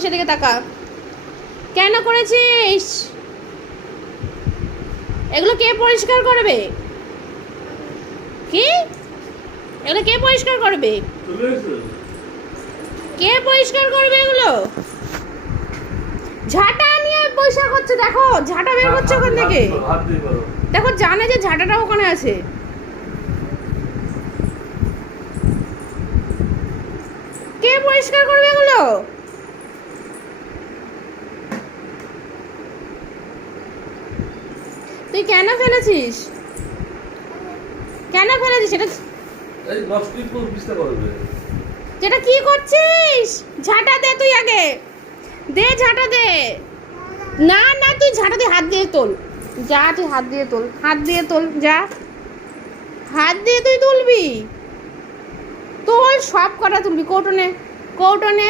করেছিস সেদিকে তাকা। কেন করেছিস? এগুলো কে পরিষ্কার করবে? কি এগুলো কে পরিষ্কার করবে? কে পরিষ্কার করবে এগুলো? ঝাঁটা নিয়ে পরিষ্কার করছে, দেখো ঝাঁটা বের করছে ওখান থেকে। দেখো জানে যে ঝাঁটাটা ওখানে আছে। কে পরিষ্কার করবে এগুলো? তুই কেন ফেলেছিস? কেন ফেলেছিস এটা? যেটা কি করছিস? ঝাঁটা দে তুই আগে, দে ঝাঁটা দে। না না তুই ঝাঁটা দিয়ে হাত দিয়ে তোল, যা তুই হাত দিয়ে তোল, হাত দিয়ে তোল, যা হাত দিয়ে তুই তুলবি, তোল সব কটা তুলবি। কৌটো নে, কৌটো নে।